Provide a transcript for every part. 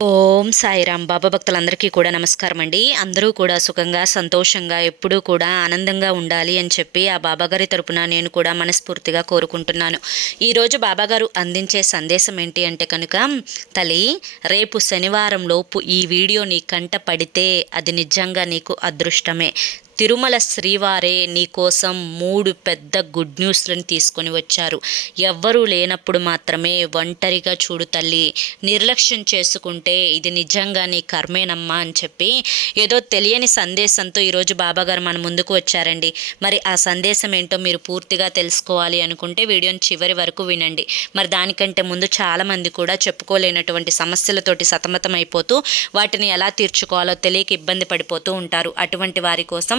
ఓం సాయిరామ్. బాబా భక్తులందరికీ కూడా నమస్కారం అండి. అందరూ కూడా సుఖంగా సంతోషంగా ఎప్పుడూ కూడా ఆనందంగా ఉండాలి అని చెప్పి ఆ బాబాగారి తరపున నేను కూడా మనస్ఫూర్తిగా కోరుకుంటున్నాను. ఈరోజు బాబాగారు అందించే సందేశం ఏంటి అంటే కనుక తల్లి రేపు శనివారం లోపు ఈ వీడియో నీ కంట పడితే అది నిజంగా నీకు అదృష్టమే. తిరుమల శ్రీవారే నీకోసం మూడు పెద్ద గుడ్ న్యూస్లను తీసుకొని వచ్చారు. ఎవ్వరూ లేనప్పుడు మాత్రమే ఒంటరిగా చూడు తల్లి నిర్లక్ష్యం చేసుకుంటే ఇది నిజంగా నీ కర్మేనమ్మా అని చెప్పి ఏదో తెలియని సందేశంతో ఈరోజు బాబాగారు మన ముందుకు వచ్చారండి. మరి ఆ సందేశం ఏంటో మీరు పూర్తిగా తెలుసుకోవాలి అనుకుంటే వీడియోని చివరి వరకు వినండి. మరి దానికంటే ముందు చాలామంది కూడా చెప్పుకోలేనటువంటి సమస్యలతోటి సతమతం అయిపోతూ వాటిని ఎలా తీర్చుకోవాలో తెలియక ఇబ్బంది పడిపోతూ ఉంటారు. అటువంటి వారి కోసం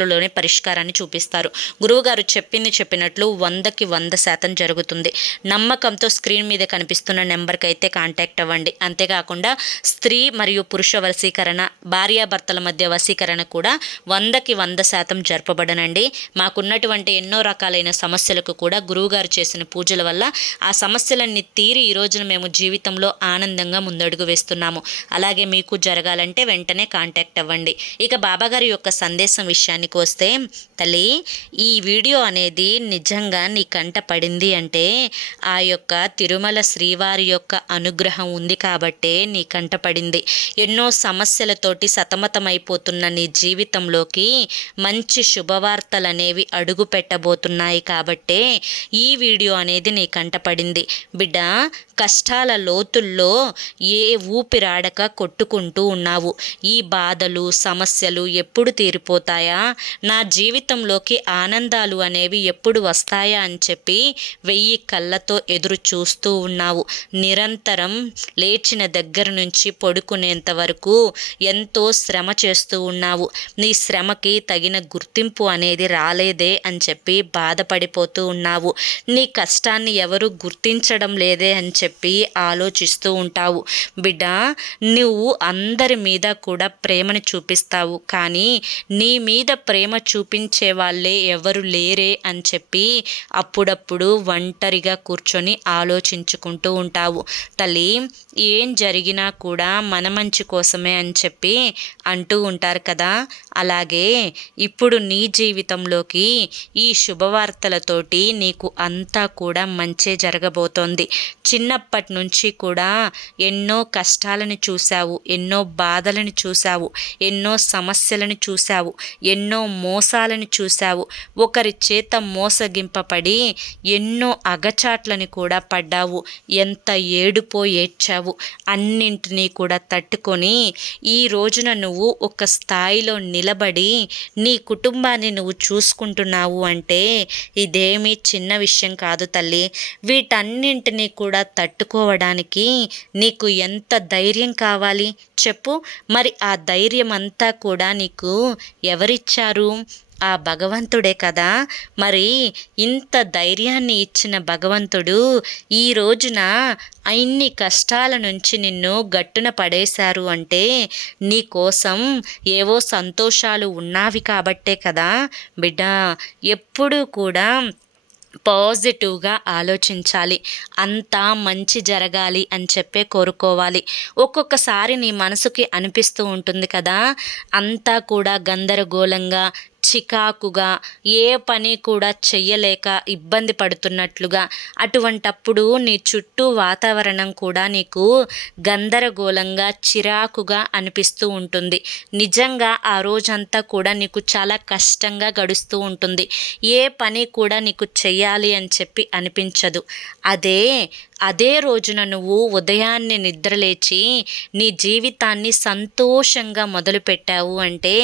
రోజులలోనే పరిష్కారాన్ని చూపిస్తారు. గురువుగారు చెప్పింది చెప్పినట్లు వందకి వంద శాతం జరుగుతుంది. నమ్మకంతో స్క్రీన్ మీద కనిపిస్తున్న నెంబర్కి అయితే కాంటాక్ట్ అవ్వండి. అంతేకాకుండా స్త్రీ మరియు పురుష వశీకరణ భార్యాభర్తల మధ్య వశీకరణ కూడా వందకి వంద శాతం జరపబడనండి. మాకున్నటువంటి ఎన్నో రకాలైన సమస్యలకు కూడా గురువుగారు చేసిన పూజల వల్ల ఆ సమస్యలన్నీ తీరి ఈ రోజున మేము జీవితంలో ఆనందంగా ముందడుగు వేస్తున్నాము. అలాగే మీకు జరగాలంటే వెంటనే కాంటాక్ట్ అవ్వండి. ఇక బాబాగారి యొక్క సందేశం విషయానికి వస్తే తల్లి ఈ వీడియో అనేది నిజంగా నీ కంట పడింది అంటే ఆ యొక్క తిరుమల శ్రీవారి యొక్క అనుగ్రహం ఉంది కాబట్టే నీ కంట పడింది. ఎన్నో సమస్యలతోటి సతమతమైపోతున్న నీ జీవితంలోకి మంచి శుభవార్తలు అనేవి అడుగు పెట్టబోతున్నాయి కాబట్టే ఈ వీడియో అనేది నీ కంట పడింది. బిడ్డ కష్టాల లోతుల్లో ఏ ఊపిరాడక కొట్టుకుంటూ ఉన్నావు. ఈ బాధలు సమస్యలు ఎప్పుడు తీరిపోతాయా? నా జీవితంలోకి ఆనందాలు అనేవి ఎప్పుడు వస్తాయా అని చెప్పి వెయ్యి కళ్ళతో ఎదురు చూస్తూ ఉన్నావు. నిరంతరం లేచిన దగ్గర నుంచి పడుకునేంత వరకు ఎంతో శ్రమ చేస్తూ ఉన్నావు. నీ శ్రమకి తగిన గుర్తింపు అనేది రాలేదే అని చెప్పి బాధపడిపోతూ ఉన్నావు. నీ కష్టాన్ని ఎవరు గుర్తించడం లేదే అని చెప్పి ఆలోచిస్తూ ఉంటావు. బిడ్డ నువ్వు అందరి మీద కూడా ప్రేమను చూపిస్తావు. కానీ నీ మీద ప్రేమ చూపించే వాళ్ళే ఎవరు లేరే అని చెప్పి అప్పుడప్పుడు ఒంటరిగా కూర్చొని ఆలోచించుకుంటూ ఉంటావు. తల్లి ఏం జరిగినా కూడా మన మంచి కోసమే అని చెప్పి అంటూ ఉంటారు కదా. అలాగే ఇప్పుడు నీ జీవితంలోకి ఈ శుభవార్తలతోటి నీకు అంతా కూడా మంచే జరగబోతోంది. చిన్నప్పటి నుంచి కూడా ఎన్నో కష్టాలను చూశావు ఎన్నో బాధలను చూశావు ఎన్నో సమస్యలను చూశావు ఎన్నో ఎన్నో మోసాలను చూశావు. ఒకరి చేత మోసగింపబడి ఎన్నో అగచాట్లని కూడా పడ్డావు. ఎంత ఏడుపో ఏడ్చావు. అన్నింటినీ కూడా తట్టుకొని ఈ రోజున నువ్వు ఒక స్థాయిలో నిలబడి నీ కుటుంబాన్ని నువ్వు చూసుకుంటున్నావు అంటే ఇదేమీ చిన్న విషయం కాదు తల్లి. వీటన్నింటినీ కూడా తట్టుకోవడానికి నీకు ఎంత ధైర్యం కావాలి చెప్పు. మరి ఆ ధైర్యం అంతా కూడా నీకు ఎవరిచ్చారు? ఆ భగవంతుడే కదా. మరి ఇంత ధైర్యాన్ని ఇచ్చిన భగవంతుడు ఈ రోజున అన్ని కష్టాల నుంచి నిన్ను గట్టున పడేశారు అంటే నీ కోసం ఏవో సంతోషాలు ఉన్నావి కాబట్టే కదా బిడ్డ. ఎప్పుడూ కూడా పాజిటివ్గా ఆలోచించాలి. అంతా మంచి జరగాలి అని చెప్పే కోరుకోవాలి. ఒక్కొక్కసారి నీ మనసుకి అనిపిస్తూ ఉంటుంది కదా అంతా కూడా గందరగోళంగా చికాకుగా ఏ పని కూడా చెయ్యలేక ఇబ్బంది పడుతున్నట్లుగా. అటువంటప్పుడు నీ చుట్టూ వాతావరణం కూడా నీకు గందరగోళంగా చిరాకుగా అనిపిస్తూ ఉంటుంది. నిజంగా ఆ రోజంతా కూడా నీకు చాలా కష్టంగా గడుస్తూ ఉంటుంది. ఏ పని కూడా నీకు చెయ్యాలి అని చెప్పి అనిపించదు. అదే అదే రోజున నువ్వు ఉదయాన్నే నిద్రలేచి నీ జీవితాన్ని సంతోషంగా మొదలుపెట్టావు అంటే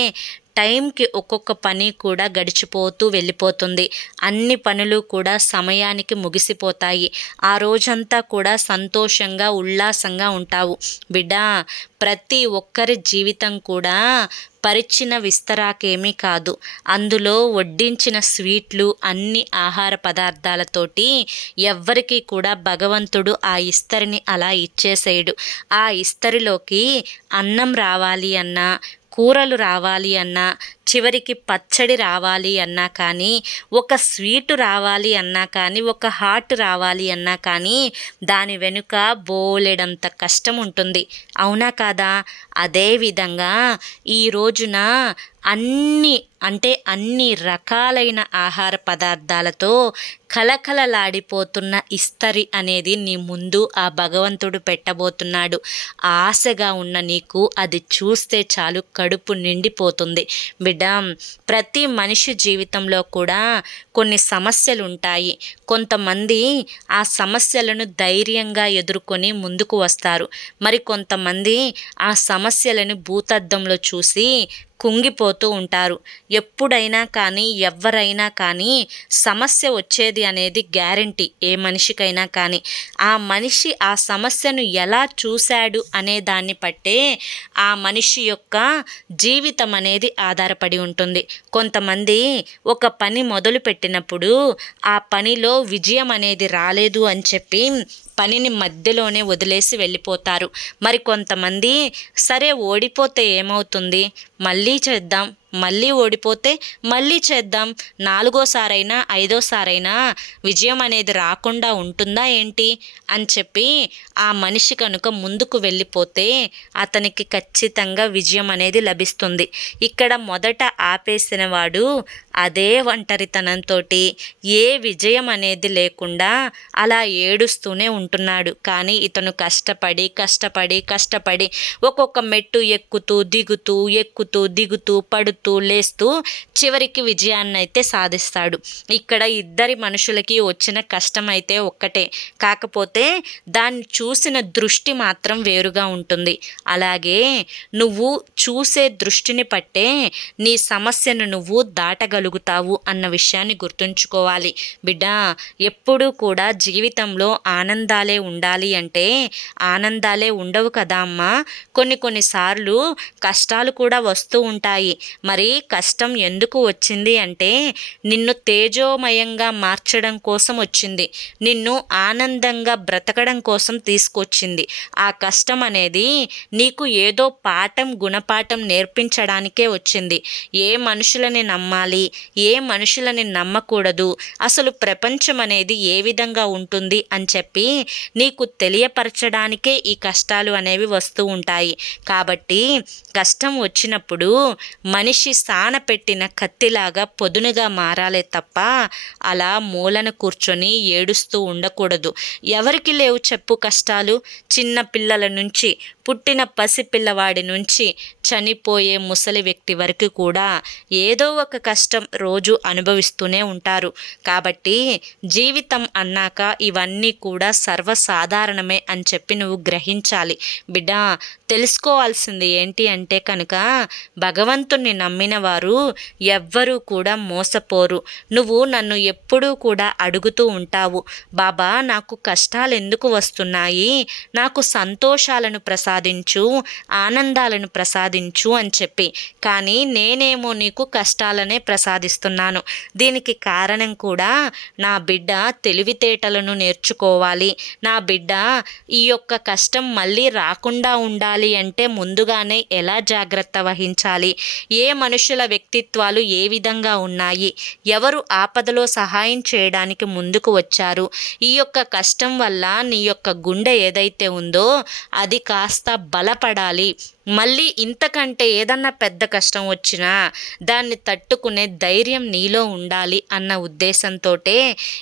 టైంకి ఒక్కొక్క పని కూడా గడిచిపోతూ వెళ్ళిపోతుంది. అన్ని పనులు కూడా సమయానికి ముగిసిపోతాయి. ఆ రోజంతా కూడా సంతోషంగా ఉల్లాసంగా ఉంటావు. బిడ్డ ప్రతి ఒక్కరి జీవితం కూడా పరిచిన విస్తరాకేమీ కాదు. అందులో వడ్డించిన స్వీట్లు అన్ని ఆహార పదార్థాలతోటి ఎవ్వరికీ కూడా భగవంతుడు ఆ ఇస్తరిని అలా ఇచ్చేసేయడు. ఆ ఇస్తరిలోకి అన్నం రావాలి అన్నా కూరలు రావాలి అన్నా చివరికి పచ్చడి రావాలి అన్నా కానీ ఒక స్వీటు రావాలి అన్నా కానీ ఒక హాట్ రావాలి అన్నా కానీ దాని వెనుక బోలెడంత కష్టం ఉంటుంది అవునా కాదా? అదేవిధంగా ఈ రోజున అన్ని అంటే అన్ని రకాలైన ఆహార పదార్థాలతో కలకలలాడిపోతున్న ఇస్తరి అనేది నీ ముందు ఆ భగవంతుడు పెట్టబోతున్నాడు. ఆశగా ఉన్న నీకు అది చూస్తే చాలు కడుపు నిండిపోతుంది. బిడ్డ ప్రతి మనిషి జీవితంలో కూడా కొన్ని సమస్యలు ఉంటాయి కొంతమంది ఆ సమస్యలను ధైర్యంగా ఎదుర్కొని ముందుకు వస్తారు. మరి కొంతమంది ఆ సమస్యలను భూతద్దంలో చూసి కుంగిపోతూ ఉంటారు. ఎప్పుడైనా కానీ ఎవరైనా కానీ సమస్య వచ్చేది అనేది గ్యారంటీ. ఏ మనిషికైనా కానీ. ఆ మనిషి ఆ సమస్యను ఎలా చూశాడు అనే దాన్ని బట్టే ఆ మనిషి యొక్క జీవితం అనేది ఆధారపడి ఉంటుంది. కొంతమంది ఒక పని మొదలు పెట్టినప్పుడు ఆ పనిలో విజయం అనేది రాలేదు అని చెప్పి పనిని మధ్యలోనే వదిలేసి వెళ్ళిపోతారు. మరి కొంతమంది సరే ఓడిపోతే ఏమవుతుంది? మళ్ళీ చేద్దాం. మళ్ళీ ఓడిపోతే మళ్ళీ చేద్దాం. నాలుగోసారైనా ఐదోసారైనా విజయం అనేది రాకుండా ఉంటుందా ఏంటి? అని చెప్పి ఆ మనిషి కనుక ముందుకు వెళ్ళిపోతే అతనికి ఖచ్చితంగా విజయం అనేది లభిస్తుంది. ఇక్కడ మొదట ఆపేసిన వాడు అదే ఒంటరితనంతో ఏ విజయం అనేది లేకుండా అలా ఏడుస్తూనే ఉంటున్నాడు. కానీ ఇతను కష్టపడి కష్టపడి కష్టపడి ఒక్కొక్క మెట్టు ఎక్కుతూ దిగుతూ ఎక్కుతూ దిగుతూ పడుతూ లేస్తూ చివరికి విజయాన్ని అయితే సాధిస్తాడు. ఇక్కడ ఇద్దరి మనుషులకి వచ్చిన కష్టం అయితే ఒక్కటే. కాకపోతే దాన్ని చూసిన దృష్టి మాత్రం వేరుగా ఉంటుంది. అలాగే నువ్వు చూసే దృష్టిని పట్టే నీ సమస్యను నువ్వు దాటగలుగుతావు అన్న విషయాన్ని గుర్తుంచుకోవాలి. బిడ్డ ఎప్పుడూ కూడా జీవితంలో ఆనందాలే ఉండాలి అంటే ఆనందాలే ఉండవు కదా అమ్మా. కొన్ని కొన్నిసార్లు కష్టాలు కూడా వస్తూ ఉంటాయి. మరి కష్టం ఎందుకు వచ్చింది అంటే నిన్ను తేజోమయంగా మార్చడం కోసం వచ్చింది. నిన్ను ఆనందంగా బ్రతకడం కోసం తీసుకొచ్చింది. ఆ కష్టం అనేది నీకు ఏదో పాఠం గుణపాఠం నేర్పించడానికే వచ్చింది. ఏ మనుషులని నమ్మాలి? ఏ మనుషులని నమ్మకూడదు? అసలు ప్రపంచం అనేది ఏ విధంగా ఉంటుంది అని చెప్పి నీకు తెలియపరచడానికే ఈ కష్టాలు అనేవి వస్తూ ఉంటాయి. కాబట్టి కష్టం వచ్చినప్పుడు మనిషి సాన పెట్టిన కత్తిలాగా పొదునుగా మారాలే తప్ప అలా మూలన కూర్చొని ఏడుస్తూ ఉండకూడదు. ఎవరికి లేవు చెప్పు కష్టాలు? చిన్న పిల్లల నుంచి పుట్టిన పసిపిల్లవాడి నుంచి చనిపోయే ముసలి వ్యక్తి వరకు కూడా ఏదో ఒక కష్టం రోజు అనుభవిస్తూనే ఉంటారు. కాబట్టి జీవితం అన్నాక ఇవన్నీ కూడా సర్వసాధారణమే అని చెప్పి నువ్వు గ్రహించాలి. బిడ్డ తెలుసుకోవాల్సింది ఏంటి అంటే కనుక భగవంతుణ్ణి నమ్మిన వారు ఎవ్వరూ కూడా మోసపోరు. నువ్వు నన్ను ఎప్పుడూ కూడా అడుగుతూ ఉంటావు. బాబా నాకు కష్టాలు ఎందుకు వస్తున్నాయి? నాకు సంతోషాలను ప్రసాదించు ఆనందాలను ప్రసాదించు అని చెప్పి. కానీ నేనేమో నీకు కష్టాలనే ప్రసాదిస్తున్నాను. దీనికి కారణం కూడా నా బిడ్డ తెలివితేటలను నేర్చుకోవాలి. నా బిడ్డ ఈ యొక్క కష్టం మళ్ళీ రాకుండా ఉండాలి అంటే ముందుగానే ఎలా జాగ్రత్త వహించాలి? ఏ మనుషుల వ్యక్తిత్వాలు ఏ విధంగా ఉన్నాయి? ఎవరు ఆపదలో సహాయం చేయడానికి ముందుకు వచ్చారు? ఈ యొక్క కష్టం వల్ల నీ యొక్క గుండె ఏదైతే ఉందో అది కాస్త బలపడాలి. మళ్ళీ ఇంతకంటే ఏదన్నా పెద్ద కష్టం వచ్చినా దాన్ని తట్టుకునే ధైర్యం నీలో ఉండాలి అన్న ఉద్దేశంతో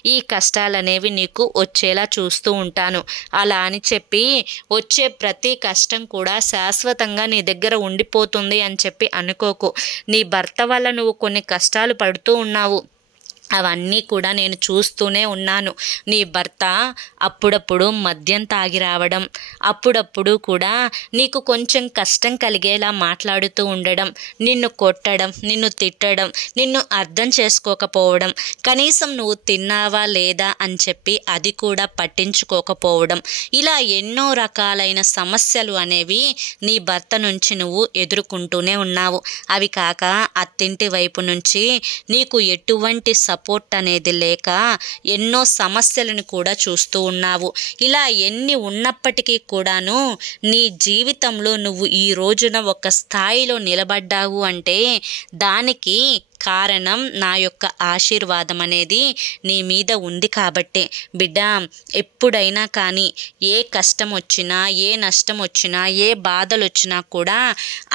ఈ కష్టాలనేవి నీకు వచ్చేలా చూస్తూ ఉంటాను. అలా అని చెప్పి వచ్చే ప్రతి కష్టం కూడా శాశ్వతంగా నీ దగ్గర ఉండిపోతుంది అని చెప్పి అనుకోకు. నీ భర్త వల్ల నువ్వు కొన్ని కష్టాలు పడుతూ ఉన్నావు. అవన్నీ కూడా నేను చూస్తూనే ఉన్నాను. నీ భర్త అప్పుడప్పుడు మద్యం తాగి రావడం అప్పుడప్పుడు కూడా నీకు కొంచెం కష్టం కలిగేలా మాట్లాడుతూ ఉండడం నిన్ను కొట్టడం నిన్ను తిట్టడం నిన్ను అర్థం చేసుకోకపోవడం కనీసం నువ్వు తిన్నావా లేదా అని చెప్పి అది కూడా పట్టించుకోకపోవడం ఇలా ఎన్నో రకాలైన సమస్యలు అనేవి నీ భర్త నుంచి నువ్వు ఎదుర్కొంటూనే ఉన్నావు. అవి కాక అత్తింటి వైపు నుంచి నీకు ఎటువంటి సపోర్ట్ అనేది లేక ఎన్నో సమస్యలను కూడా చూస్తూ ఉన్నావు. ఇలా ఎన్ని ఉన్నప్పటికీ కూడాను నీ జీవితంలో నువ్వు ఈ రోజున ఒక స్థాయిలో నిలబడ్డావు అంటే దానికి కారణం నా యొక్క ఆశీర్వాదం అనేది నీ మీద ఉంది కాబట్టే. బిడ్డ ఎప్పుడైనా కానీ ఏ కష్టం వచ్చినా ఏ నష్టం వచ్చినా ఏ బాధలు వచ్చినా కూడా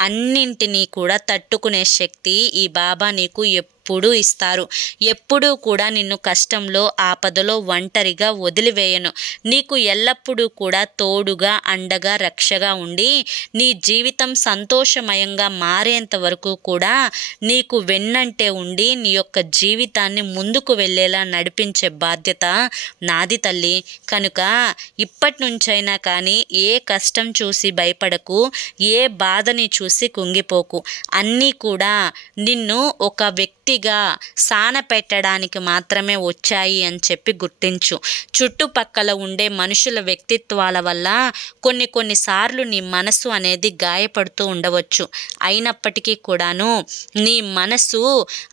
అన్నింటినీ కూడా తట్టుకునే శక్తి ఈ బాబా నీకు ఎప్పుడు ఇస్తారు. ఎప్పుడూ కూడా నిన్ను కష్టంలో ఆపదలో ఒంటరిగా వదిలివేయను. నీకు ఎల్లప్పుడూ కూడా తోడుగా అండగా రక్షగా ఉండి నీ జీవితం సంతోషమయంగా మారేంత వరకు కూడా నీకు వెన్నంటే ఉండి నీ యొక్క జీవితాన్ని ముందుకు వెళ్ళేలా నడిపించే బాధ్యత నాది తల్లి. కనుక ఇప్పటి నుంచైనా కానీ ఏ కష్టం చూసి భయపడకు ఏ బాధని చూసి కుంగిపోకు. అన్నీ కూడా నిన్ను ఒక వ్యక్తి వ్యక్తిగా సాన పెట్టడానికి మాత్రమే వచ్చాయి అని చెప్పి గుర్తించు. చుట్టుపక్కల ఉండే మనుషుల వ్యక్తిత్వాల వల్ల కొన్ని కొన్నిసార్లు నీ మనసు అనేది గాయపడుతూ ఉండవచ్చు. అయినప్పటికీ కూడాను నీ మనసు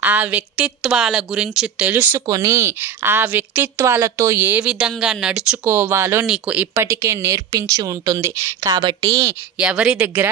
ఆ వ్యక్తిత్వాల గురించి తెలుసుకొని ఆ వ్యక్తిత్వాలతో ఏ విధంగా నడుచుకోవాలో నీకు ఇప్పటికే నేర్పించి ఉంటుంది. కాబట్టి ఎవరి దగ్గర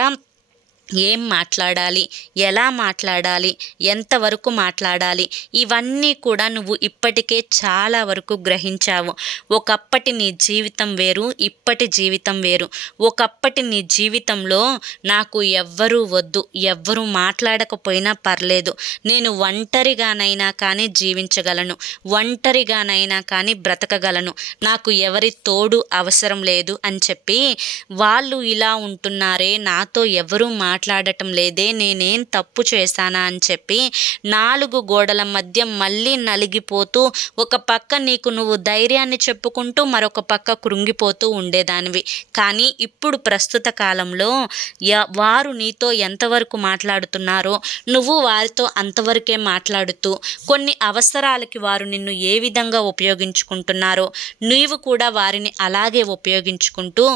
ఏం మాట్లాడాలి? ఎలా మాట్లాడాలి? ఎంతవరకు మాట్లాడాలి? ఇవన్నీ కూడా నువ్వు ఇప్పటికే చాలా వరకు గ్రహించావు. ఒకప్పటి నీ జీవితం వేరు ఇప్పటి జీవితం వేరు. ఒకప్పటి నీ జీవితంలో నాకు ఎవ్వరూ వద్దు ఎవ్వరూ మాట్లాడకపోయినా పర్లేదు. నేను ఒంటరిగానైనా కానీ జీవించగలను. ఒంటరిగానైనా కానీ బ్రతకగలను. నాకు ఎవరి తోడు అవసరం లేదు అని చెప్పి వాళ్ళు ఇలా ఉంటున్నారే నాతో ఎవరూ మా మాట్లాడటం లేదే నేనేం తప్పు చేశానా అని చెప్పి నాలుగు గోడల మధ్య మళ్ళీ నలిగిపోతూ ఒక పక్క నీకు నువ్వు ధైర్యాన్ని చెప్పుకుంటూ మరొక పక్క కృంగిపోతూ ఉండేదానివి. కానీ ఇప్పుడు ప్రస్తుత కాలంలో వారు నీతో ఎంతవరకు మాట్లాడుతున్నారో నువ్వు వారితో అంతవరకే మాట్లాడుతూ కొన్ని అవసరాలకి వారు నిన్ను ఏ విధంగా ఉపయోగించుకుంటున్నారో నీవు కూడా వారిని అలాగే ఉపయోగించుకుంటూ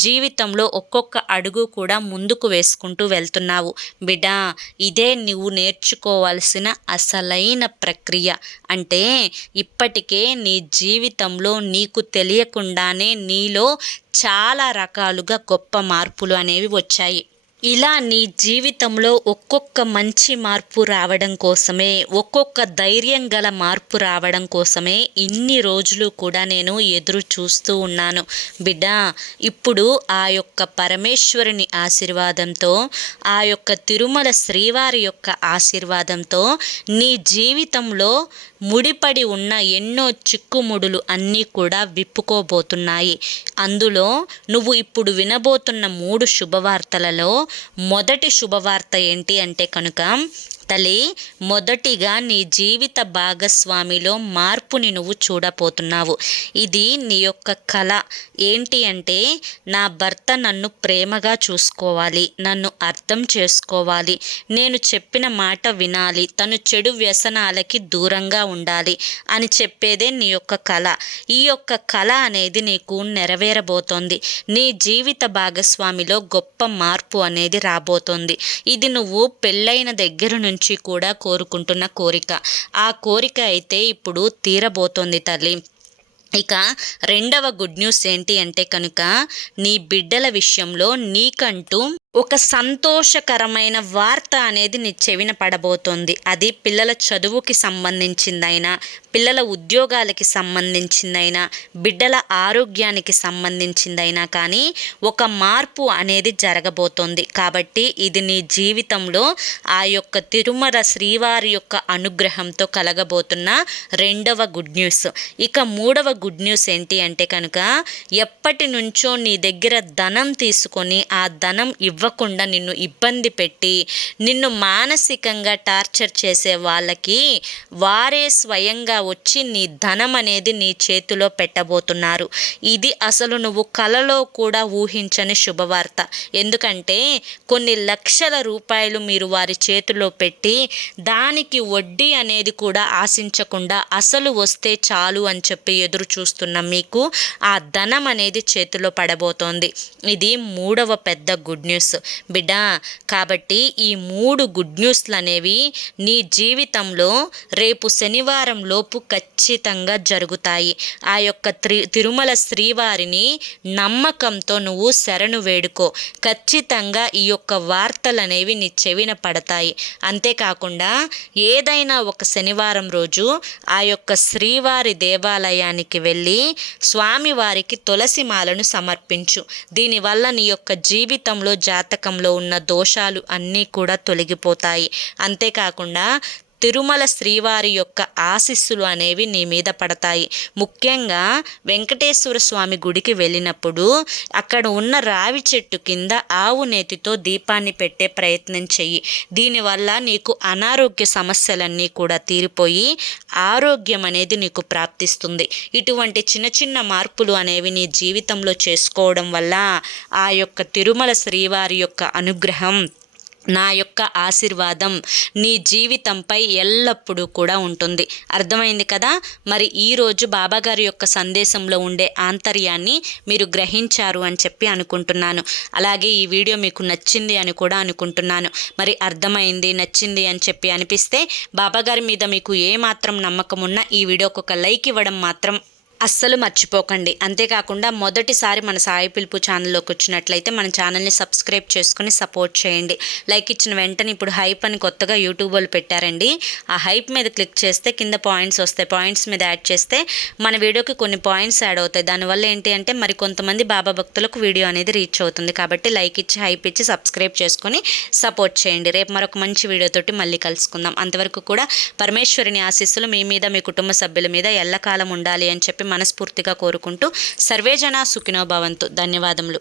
జీవితంలో ఒక్కొక్క అడుగు కూడా ముందుకు వేసుకుంటూ వెళ్తున్నావు. బిడా ఇదే నువ్వు నేర్చుకోవాల్సిన అసలైన ప్రక్రియ. అంటే ఇప్పటికే నీ జీవితంలో నీకు తెలియకుండానే నీలో చాలా రకాలుగా గొప్ప మార్పులు అనేవి వచ్చాయి. ఇలా నీ జీవితంలో ఒక్కొక్క మంచి మార్పు రావడం కోసమే ఒక్కొక్క ధైర్యం గల మార్పు రావడం కోసమే ఇన్ని రోజులు కూడా నేను ఎదురు చూస్తూ ఉన్నాను. బిడ్డ ఇప్పుడు ఆ యొక్క పరమేశ్వరుని ఆశీర్వాదంతో ఆ యొక్క తిరుమల శ్రీవారి యొక్క ఆశీర్వాదంతో నీ జీవితంలో ముడిపడి ఉన్న ఎన్నో చిక్కుముడులు అన్నీ కూడా విప్పుకోబోతున్నాయి. అందులో నువ్వు ఇప్పుడు వినబోతున్న మూడు శుభవార్తలలో మొదటి శుభవార్త ఏంటి అంటే కనుక తల్లి మొదటిగా నీ జీవిత భాగస్వామిలో మార్పుని నువ్వు చూడపోతున్నావు ఇది నీ యొక్క కళ. ఏంటి అంటే నా భర్త నన్ను ప్రేమగా చూసుకోవాలి. నన్ను అర్థం చేసుకోవాలి. నేను చెప్పిన మాట వినాలి. తను చెడు వ్యసనాలకి దూరంగా ఉండాలి అని చెప్పేదే నీ యొక్క కళ. ఈ యొక్క కళ అనేది నీకు నెరవేరబోతోంది. నీ జీవిత భాగస్వామిలో గొప్ప మార్పు అనేది రాబోతోంది. ఇది నువ్వు పెళ్ళైన దగ్గర నుంచి నుంచి కూడా కోరుకుంటున్న కోరిక. ఆ కోరిక అయితే ఇప్పుడు తీరబోతోంది తల్లి. ఇక రెండవ గుడ్ న్యూస్ ఏంటి అంటే కనుక నీ బిడ్డల విషయంలో నీకంటూ ఒక సంతోషకరమైన వార్త అనేది నీ చెవిన పడబోతోంది. అది పిల్లల చదువుకి సంబంధించిందైనా పిల్లల ఉద్యోగాలకి సంబంధించిందైనా బిడ్డల ఆరోగ్యానికి సంబంధించిందైనా కానీ ఒక మార్పు అనేది జరగబోతోంది. కాబట్టి ఇది నీ జీవితంలో ఆ యొక్క తిరుమల శ్రీవారి యొక్క అనుగ్రహంతో కలగబోతున్న రెండవ గుడ్ న్యూస్. ఇక మూడవ గుడ్ న్యూస్ ఏంటి అంటే కనుక ఎప్పటి నుంచో నీ దగ్గర ధనం తీసుకొని ఆ ధనం ఇవ్వ ఇవ్వకుండా నిన్ను ఇబ్బంది పెట్టి నిన్ను మానసికంగా టార్చర్ చేసే వాళ్ళకి వారే స్వయంగా వచ్చి నీ ధనం అనేది నీ చేతిలో పెట్టబోతున్నారు. ఇది అసలు నువ్వు కలలో కూడా ఊహించని శుభవార్త. ఎందుకంటే కొన్ని లక్షల రూపాయలు మీరు వారి చేతిలో పెట్టి దానికి వడ్డీ అనేది కూడా ఆశించకుండా అసలు వస్తే చాలు అని చెప్పి ఎదురు చూస్తున్న మీకు ఆ ధనం అనేది చేతిలో పడబోతోంది. ఇది మూడవ పెద్ద గుడ్ న్యూస్. బిడ్డ కాబట్టి ఈ మూడు గుడ్ న్యూస్లు అనేవి నీ జీవితంలో రేపు శనివారం లోపు ఖచ్చితంగా జరుగుతాయి. ఆ యొక్క త్రి తిరుమల శ్రీవారిని నమ్మకంతో నువ్వు శరణు వేడుకో. ఖచ్చితంగా ఈ యొక్క వార్తలు అనేవి నీ చెవిన పడతాయి. అంతేకాకుండా ఏదైనా ఒక శనివారం రోజు ఆ యొక్క శ్రీవారి దేవాలయానికి వెళ్ళి స్వామివారికి తులసి మాలను సమర్పించు. దీనివల్ల నీ యొక్క జీవితంలో జాతకంలో ఉన్న దోషాలు అన్నీ కూడా తొలగిపోతాయి. అంతేకాకుండా తిరుమల శ్రీవారి యొక్క ఆశీస్సులు అనేవి నీ మీద పడతాయి. ముఖ్యంగా వెంకటేశ్వర స్వామి గుడికి వెళ్ళినప్పుడు అక్కడ ఉన్న రావి చెట్టు కింద ఆవు నేతితో దీపాన్ని పెట్టే ప్రయత్నం చెయ్యి. దీనివల్ల నీకు అనారోగ్య సమస్యలన్నీ కూడా తీరిపోయి ఆరోగ్యం అనేది నీకు ప్రాప్తిస్తుంది. ఇటువంటి చిన్న చిన్న మార్పులు అనేవి నీ జీవితంలో చేసుకోవడం వల్ల ఆ యొక్క తిరుమల శ్రీవారి యొక్క అనుగ్రహం నా యొక్క ఆశీర్వాదం నీ జీవితంపై ఎల్లప్పుడూ కూడా ఉంటుంది. అర్థమైంది కదా? మరి ఈరోజు బాబాగారి యొక్క సందేశంలో ఉండే ఆంతర్యాన్ని మీరు గ్రహించారు అని చెప్పి అనుకుంటున్నాను. అలాగే ఈ వీడియో మీకు నచ్చింది అని కూడా అనుకుంటున్నాను. మరి అర్థమైంది నచ్చింది అని చెప్పి అనిపిస్తే బాబాగారి మీద మీకు ఏమాత్రం నమ్మకం ఉన్నా ఈ వీడియోకి ఒక లైక్ ఇవ్వడం మాత్రం అస్సలు మర్చిపోకండి. అంతేకాకుండా మొదటిసారి మన సాయి పిలుపు ఛానల్లోకి వచ్చినట్లయితే మన ఛానల్ని సబ్స్క్రైబ్ చేసుకుని సపోర్ట్ చేయండి. లైక్ ఇచ్చిన వెంటనే ఇప్పుడు హైప్ అని కొత్తగా యూట్యూబ్ వాళ్ళు పెట్టారండి. ఆ హైప్ మీద క్లిక్ చేస్తే కింద పాయింట్స్ వస్తాయి. పాయింట్స్ మీద యాడ్ చేస్తే మన వీడియోకి కొన్ని పాయింట్స్ యాడ్ అవుతాయి. దానివల్ల ఏంటి అంటే మరి కొంతమంది బాబా భక్తులకు వీడియో అనేది రీచ్ అవుతుంది. కాబట్టి లైక్ ఇచ్చి హైప్ ఇచ్చి సబ్స్క్రైబ్ చేసుకొని సపోర్ట్ చేయండి. రేపు మరొక మంచి వీడియోతోటి మళ్ళీ కలుసుకుందాం. అంతవరకు కూడా పరమేశ్వరిని ఆశీస్సులు మీ మీద మీ కుటుంబ సభ్యుల మీద ఎల్లకాలం ఉండాలి అని చెప్పి మనస్ఫూర్తిగా కోరుకుంటూ సర్వేజన సుఖినో భవంతు. ధన్యవాదములు.